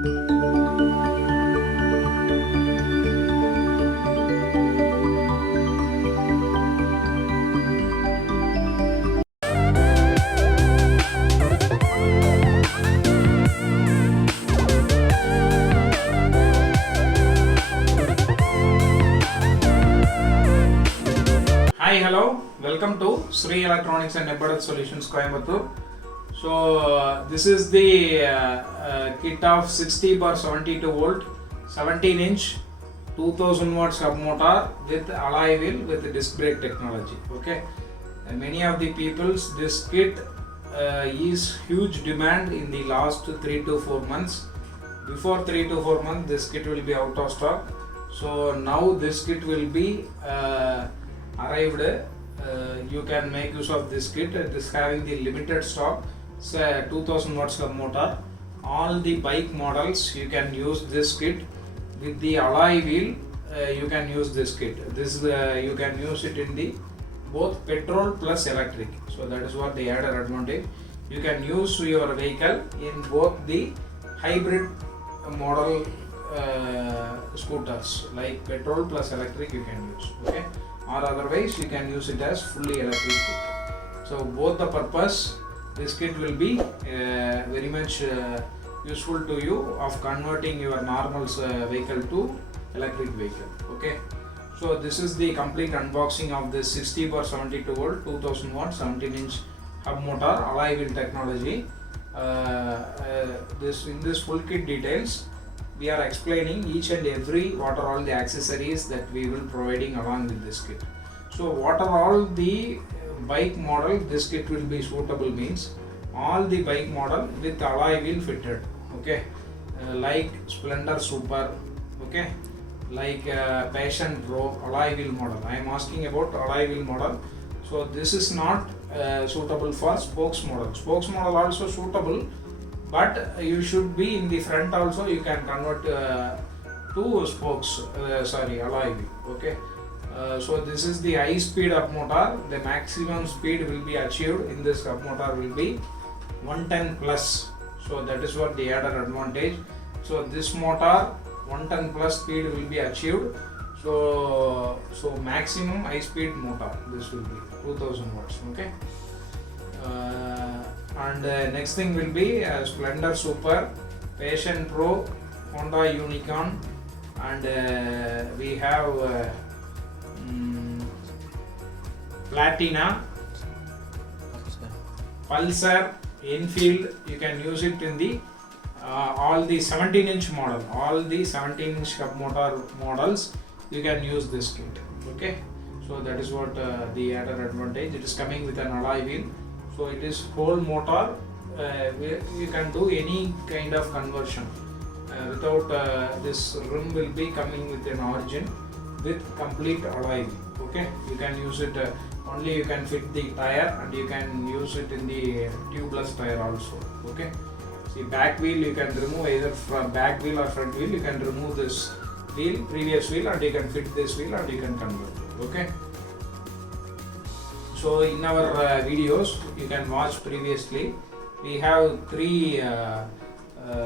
Hi, hello, welcome to Sri Electronics and Embedded Solutions Coimbatore. So this is the kit of 60/72 volt 17 inch 2000 watts hub motor with alloy wheel with disc brake technology. Okay, and many of the peoples, this kit is huge demand in the last 3 to 4 months. Before 3 to 4 months this kit will be out of stock. So now this kit will be arrived. You can make use of this kit. It is having the limited stock. It's a 2000 watts motor. All the bike models you can use this kit with the alloy wheel. You can use this kit. This you can use it in the both petrol plus electric. So that is what the added advantage. You can use your vehicle in both the hybrid model scooters like petrol plus electric you can use. Okay, or otherwise you can use it as fully electric kit. So both the purpose, this kit will be very much useful to you of converting your normal vehicle to electric vehicle. Okay, so this is the complete unboxing of this 60/72 volt 2000 watt 17 inch hub motor alloy wheel technology. In this full kit details we are explaining each and every what are all the accessories that we will providing along with this kit. So what are all the bike model this kit will be suitable means all the bike model with alloy wheel fitted. Okay, like Splendor Super, okay, like Passion Pro alloy wheel model. I am asking about alloy wheel model. So this is not suitable for spokes model. Spokes model also suitable, but you should be in the front also you can convert to spokes, alloy wheel. Okay, so this is the high speed up motor. The maximum speed will be achieved in this up motor will be 110 plus. So that is what the added advantage. So this motor 110 plus speed will be achieved. So maximum high speed motor this will be 2000 watts. Okay, and next thing will be Splendor Super, Passion Pro, Honda Unicorn, and we have Platina, Pulsar, Enfield. You can use it in the all the 17 inch model, all the 17 inch hub motor models you can use this kit. Okay, so that is what the added advantage. It is coming with an alloy wheel. So it is whole motor. You can do any kind of conversion without this rim will be coming with an origin with complete alloy wheel. Okay, you can use it only you can fit the tire and you can use it in the tubeless tire also. Okay, see back wheel you can remove either from back wheel or front wheel. You can remove this wheel, previous wheel, and you can fit this wheel and you can convert it. Okay, so in our videos you can watch previously, we have three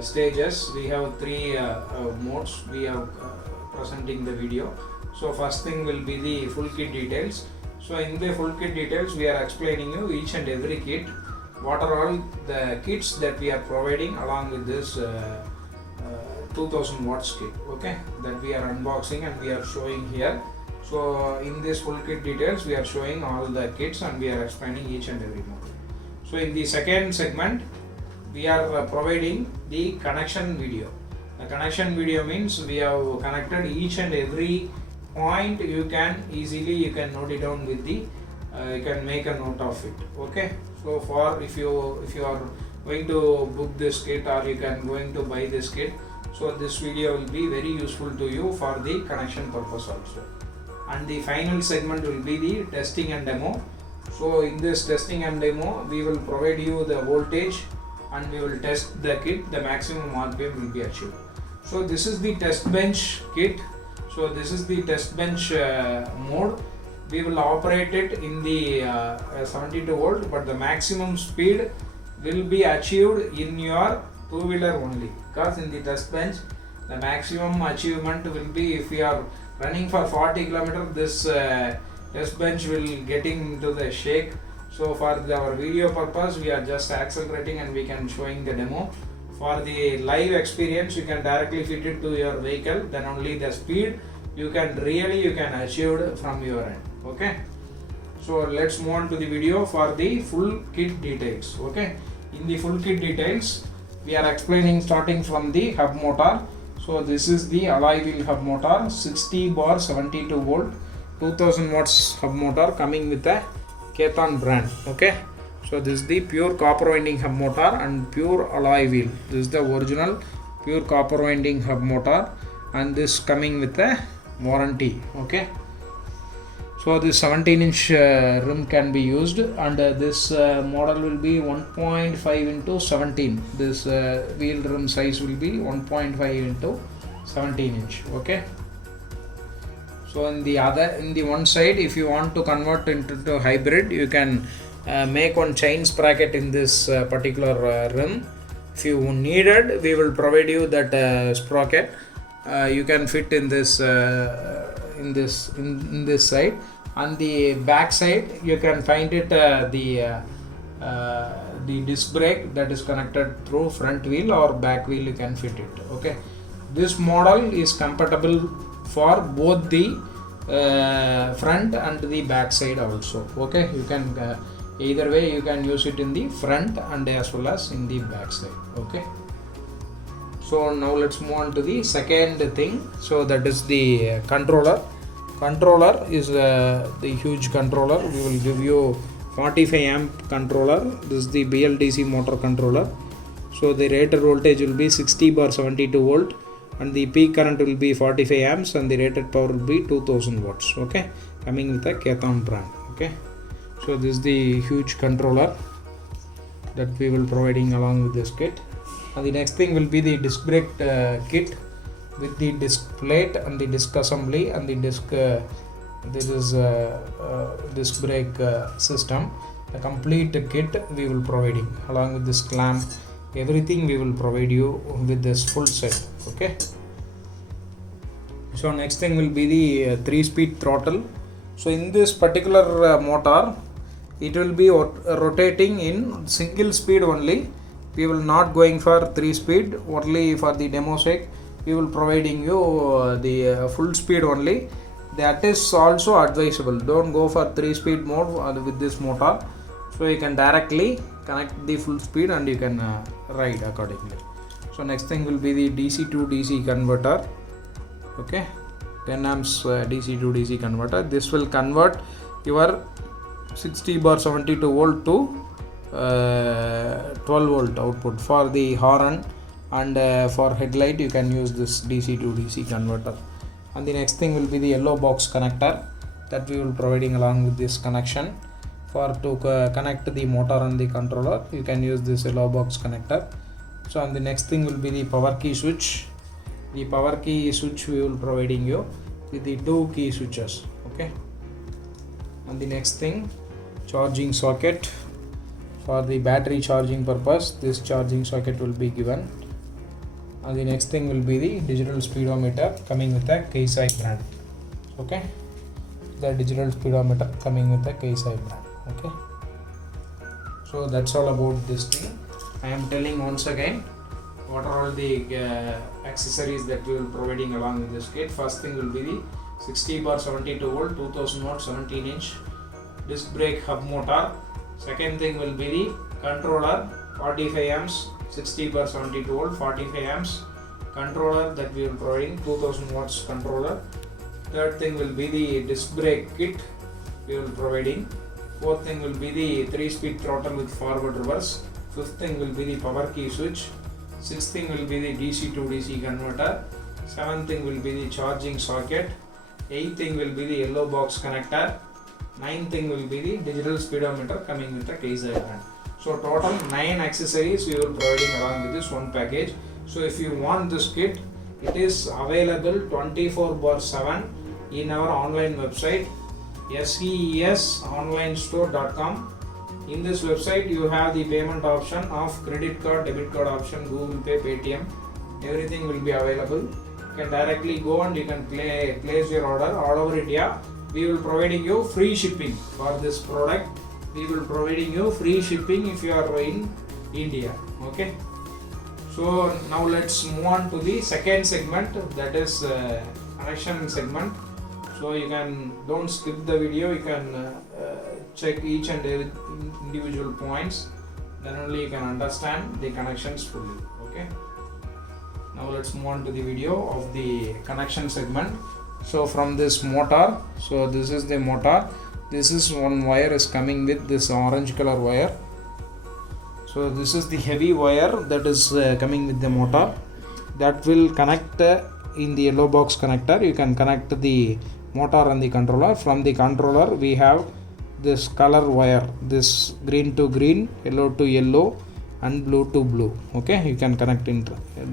stages, we have three modes we have presenting the video. So first thing will be the full kit details. So in the full kit details we are explaining you each and every kit, what are all the kits that we are providing along with this 2000 watts kit. Okay, that we are unboxing and we are showing here. So in this full kit details we are showing all the kits and we are explaining each and every model. So in the second segment we are providing the connection video. The connection video means we have connected each and every point. You can easily note it down with the you can make a note of it. Okay, so for if you are going to book this kit or you can going to buy this kit, so this video will be very useful to you for the connection purpose also. And the final segment will be the testing and demo. So in this testing and demo we will provide you the voltage and we will test the kit. The maximum RPM will be achieved. So this is the test bench kit. So this is the test bench mode. We will operate it in the 72 volt, but the maximum speed will be achieved in your two-wheeler only, because in the test bench the maximum achievement will be if we are running for 40 km, this test bench will getting into the shake. So for our video purpose we are just accelerating and we can showing the demo. For the live experience you can directly fit it to your vehicle, then only the speed you can achieve from your end. Okay, so let's move on to the video for the full kit details. Okay, in the full kit details we are explaining starting from the hub motor. So this is the alloy wheel hub motor, 60 bar 72 volt 2000 watts hub motor coming with a KHETAAN brand. Okay, so this is the pure copper winding hub motor and pure alloy wheel. This is the original pure copper winding hub motor, and this coming with a warranty. Okay, so this 17-inch rim can be used, and this model will be 1.5 into 17. This wheel rim size will be 1.5 into 17 inch. Okay, so in the one side, if you want to convert into hybrid, you can make one chain sprocket in this particular rim. If you needed, we will provide you that sprocket. You can fit in this in this side. On the back side you can find it the disc brake that is connected through front wheel or back wheel, you can fit it. Okay, this model is compatible for both the front and the back side also. Okay, you can either way you can use it in the front and as well as in the back side. Okay, so now let's move on to the second thing. So that is the controller. Controller is the huge controller. We will give you 45 amp controller. This is the BLDC motor controller. So the rated voltage will be 60 bar 72 volt, and the peak current will be 45 amps, and the rated power will be 2000 watts. Okay, coming with a KHETAAN brand. Okay, so this is the huge controller that we will providing along with this kit. And the next thing will be the disc brake kit with the disc plate and the disc assembly and the disc this is disc brake system. The complete kit we will providing along with this clamp, everything we will provide you with this full set. Okay, so next thing will be the 3-speed throttle. So in this particular motor it will be rotating in single speed only. We will not going for 3-speed, only for the demo sake we will providing you the full speed only. That is also advisable. Don't go for 3-speed mode with this motor. So you can directly connect the full speed and you can ride accordingly. So next thing will be the DC to DC converter. Okay, 10 amps DC to DC converter. This will convert your 60 bar 72 volt to 12 volt output. For the horn and for headlight you can use this DC to DC converter. And the next thing will be the yellow box connector that we will providing along with this connection. For to connect the motor and the controller you can use this yellow box connector. So and the next thing will be the power key switch. The power key switch we will providing you with the 2 key switches. Okay, and the next thing, charging socket. For the battery charging purpose this charging socket will be given. And the next thing will be the digital speedometer coming with a KHETAAN brand. Okay, the digital speedometer coming with a KHETAAN brand. Okay, so that's all about this thing. I am telling once again what are all the accessories that we will providing along with this kit. First thing will be the 60 bar 72 volt 2000 watt 17 inch disc brake hub motor. Second thing will be the controller, 45 amps 60 bar 72 volt 45 amps controller that we will providing, 2000 watts controller. Third thing will be the disc brake kit we will providing. Fourth thing will be the 3-speed throttle with forward reverse. Fifth thing will be the power key switch. Sixth thing will be the DC to DC converter. Seventh thing will be the charging socket. Eighth thing will be the yellow box connector. Ninth thing will be the digital speedometer coming with the KHETAAN brand. So total 9 accessories we will providing along with this one package. So if you want this kit, it is available 24/7 in our online website SEESonlinestore.com. In this website you have the payment option of credit card, debit card option, Google Pay, Paytm. Everything will be available. You can directly go and you can place your order all over India. We will providing you free shipping for this product. We will providing you free shipping if you are in India. Okay. So now let's move on to the second segment, that is connection segment. So you can don't skip the video. You can check each and every individual points. Then only you can understand the connections fully. Okay. Now let's move on to the video of the connection segment. So from this motor, so this is the motor. This is one wire is coming with this orange color wire. So this is the heavy wire that is coming with the motor. That will connect in the yellow box connector. You can connect the motor and the controller. From the controller we have this color wire, this green to green, yellow to yellow, and blue to blue. Okay, you can connect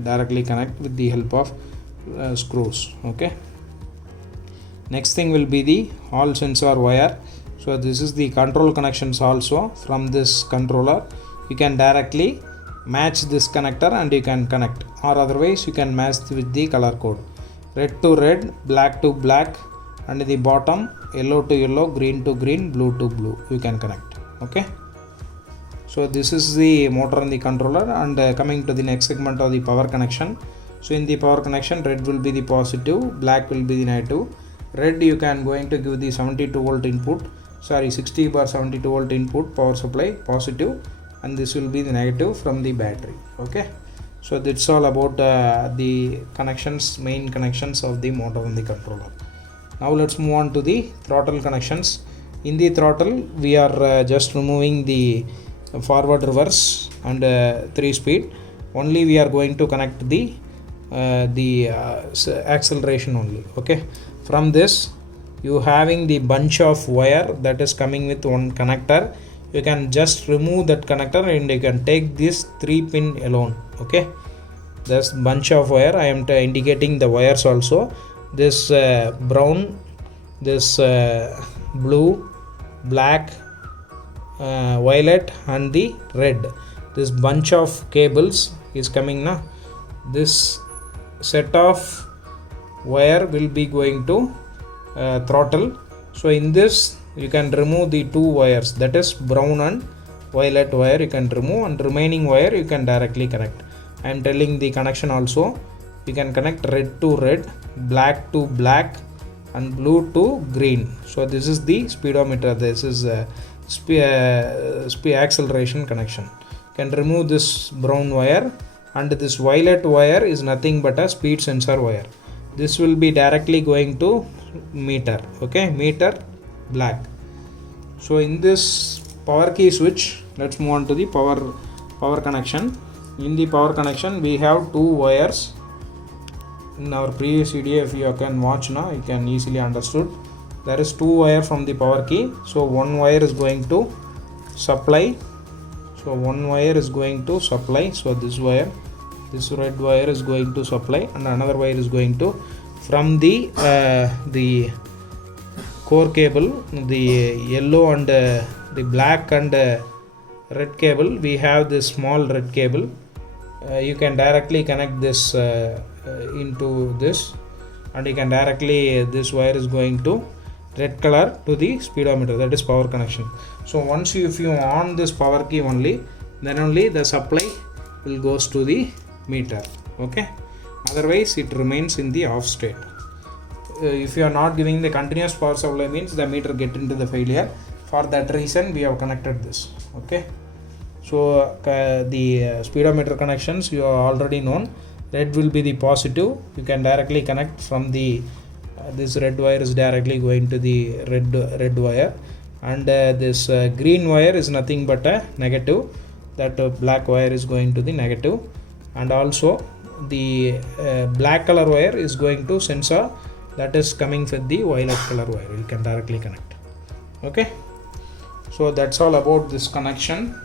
directly connect with the help of screws. Okay. Next thing will be the hall sensor wire. So this is the control connections also. From this controller you can directly match this connector and you can connect, or otherwise you can match with the color code, red to red, black to black, and the bottom yellow to yellow, green to green, blue to blue, you can connect. Okay. So this is the motor and the controller. And coming to the next segment of the power connection. So in the power connection, red will be the positive, black will be the negative. Red you can going to give the 72 volt input, 60/72 volt input power supply, positive, and this will be the negative from the battery. Okay. So that's all about the connections, main connections of the motor and the controller. Now let's move on to the throttle connections. In the throttle we are just removing the forward, reverse, and 3-speed. Only we are going to connect the acceleration only. Okay. From this you having the bunch of wire that is coming with one connector. You can just remove that connector and you can take this 3-pin alone. Okay. This bunch of wire, I am indicating the wires also. This brown, this blue, black, violet, and the red. This bunch of cables is coming now. This set of wire will be going to throttle. So in this you can remove the 2 wires, that is brown and violet wire you can remove, and remaining wire you can directly connect. I am telling the connection also. You can connect red to red, black to black, and blue to green. So this is the speedometer. This is acceleration connection. You can remove this brown wire, and this violet wire is nothing but a speed sensor wire. This will be directly going to meter. Okay, meter black. So in this power key switch, let's move on to the power connection. In the power connection we have 2 wires. In our previous video, if you can watch now, you can easily understood. There is 2 wire from the power key. So one wire is going to supply. So this wire, this red wire is going to supply, and another wire is going to from the core cable, the yellow and the black and red cable. We have this small red cable. You can directly connect this into this, and you can directly, this wire is going to red color to the speedometer, that is power connection. So once if you on this power key only, then only the supply will goes to the meter. Okay, otherwise it remains in the off state. If you are not giving the continuous power supply, means the meter get into the failure. For that reason we have connected this. Okay. So the speedometer connections you are already known. Red will be the positive. You can directly connect from the this red wire is directly going to the red wire, and this green wire is nothing but a negative. That black wire is going to the negative, and also the black color wire is going to sensor, that is coming with the violet color wire. You can directly connect. Okay. So that's all about this connection.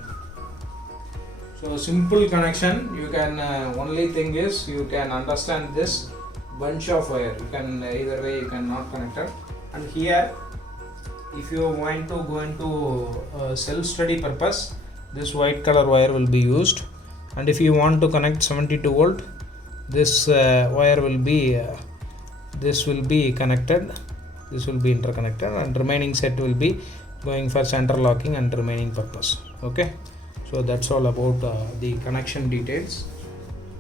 So simple connection, you can only thing is you can understand this bunch of wire. You can either way you can not connect it. And here if you want to go into self-study purpose, this white color wire will be used, and if you want to connect 72 volt, this wire will be this will be connected, this will be interconnected, and remaining set will be going for center locking and remaining purpose. Okay, so that's all about the connection details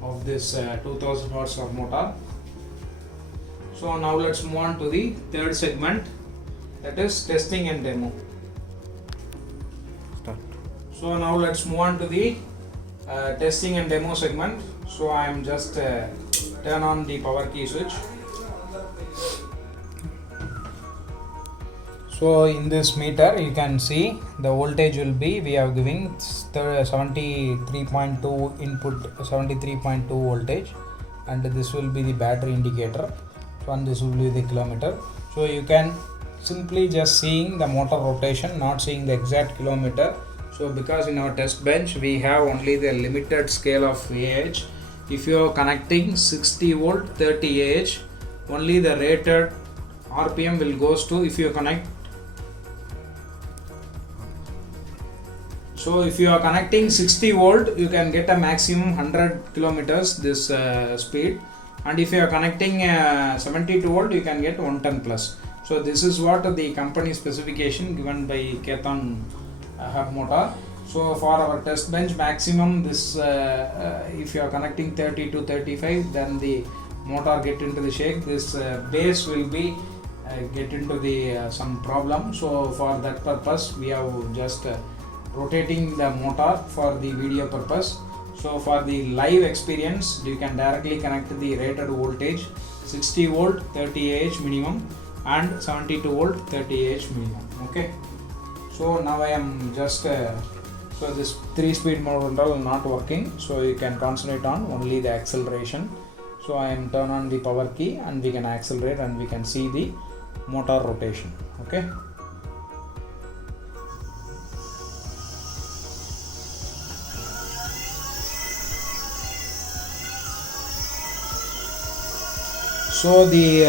of this 2000 horse of motor. So now let's move on to the third segment, that is testing and demo. Start. So now let's move on to the testing and demo segment. So I am just turn on the power key switch. So in this meter you can see the voltage will be, we are giving 73.2 input, 73.2 voltage, and this will be the battery indicator, and this will be the kilometer. So you can simply just seeing the motor rotation, not seeing the exact kilometer. So because in our test bench we have only the limited scale of AH. If you are connecting 60 volt 30 AH, only the rated RPM will goes to, if you connect, so if you are connecting 60 volt, you can get a maximum 100 kilometers this speed, and if you are connecting 72 volt, you can get 110 plus. So this is what the company specification given by KHETAAN hub motor. So for our test bench maximum, this if you are connecting 30 to 35, then the motor get into the shake, this base will be get into the some problem. So for that purpose we have just rotating the motor for the video purpose. So for the live experience, you can directly connect the rated voltage 60 volt 30 Ah minimum and 72 volt 30 Ah minimum. Okay, so now I am just so this 3-speed motor not working, so you can concentrate on only the acceleration. So I am turn on the power key and we can accelerate and we can see the motor rotation. Okay, so the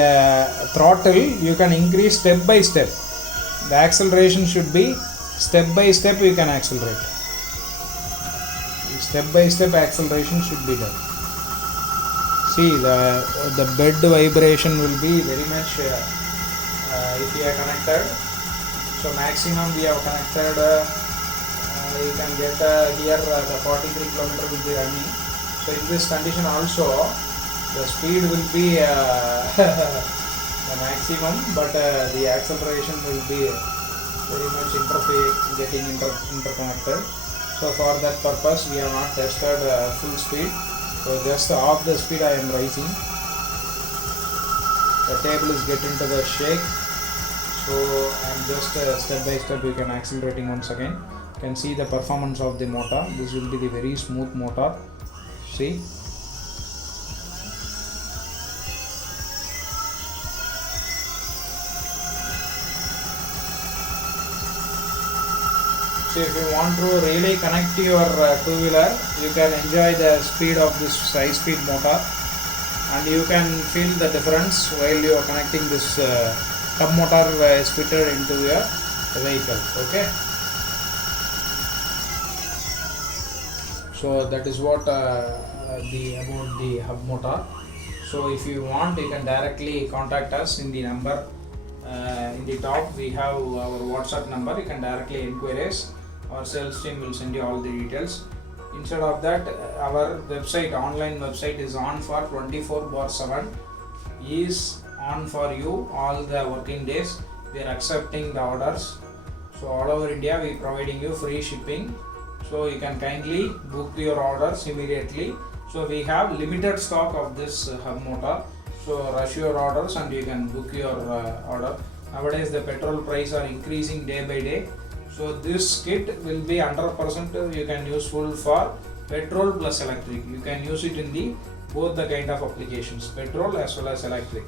throttle you can increase step by step. The acceleration should be step by step, you can accelerate. Step by step acceleration should be done. See the bed vibration will be very much if we are connected. So maximum we have connected, you can get here the 43 km will be running. So in this condition also the speed will be the maximum, but the acceleration will be very much getting interconnected. So for that purpose we have not tested full speed. So just off the speed I am rising. The table is getting to the shake. So I am just step by step we can accelerating once again. You can see the performance of the motor. This will be the very smooth motor. See. So if you want to really connect your two-wheeler, you can enjoy the speed of this high-speed motor, and you can feel the difference while you are connecting this hub motor splitter into your vehicle. Okay. So that is what about the hub motor. So if you want, you can directly contact us in the number in the top. We have our WhatsApp number. You can directly inquire us. Our sales team will send you all the details. Instead of that, our website, online website is on for 24/7, is on for you all the working days. We are accepting the orders. So all over India we are providing you free shipping. So you can kindly book your orders immediately. So we have limited stock of this hub motor. So rush your orders and you can book your order. Nowadays the petrol price are increasing day by day. So this kit will be 100% you can useful for petrol plus electric. You can use it in the both the kind of applications, petrol as well as electric.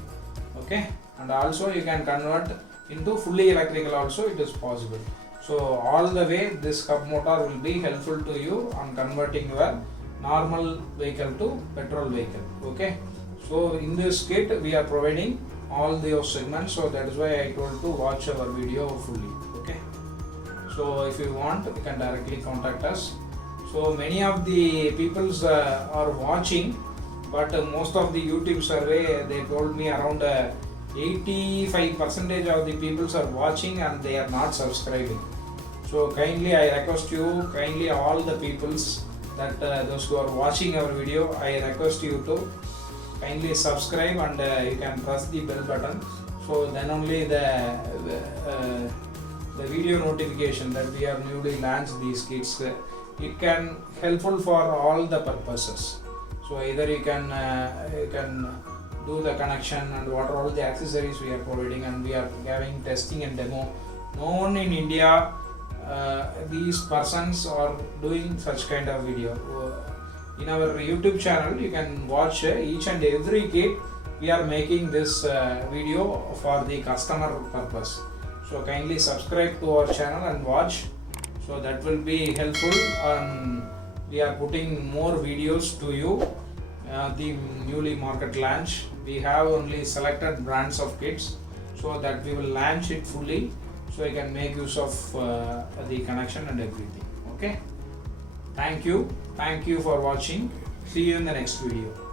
Okay, and also you can convert into fully electrical also, it is possible. So all the way this hub motor will be helpful to you on converting your normal vehicle to petrol vehicle. Okay, so in this kit we are providing all those segments, so that is why I told to watch our video fully. Okay, so if you want, you can directly contact us. So many of the peoples are watching, but most of the YouTube survey, they told me around 85% of the peoples are watching and they are not subscribing. So kindly I request you, kindly all the peoples that those who are watching our video, I request you to kindly subscribe and you can press the bell button, so then only the video notification that we have newly launched these kits, it can helpful for all the purposes. So either you can do the connection and what are all the accessories we are providing, and we are having testing and demo. No one in India, these persons are doing such kind of video. In our YouTube channel, you can watch each and every kit. We are making this video for the customer purpose. So kindly subscribe to our channel and watch. So that will be helpful, and we are putting more videos to you. The newly market launch, we have only selected brands of kits, so that we will launch it fully, so you can make use of the connection and everything. Okay, thank you for watching. See you in the next video.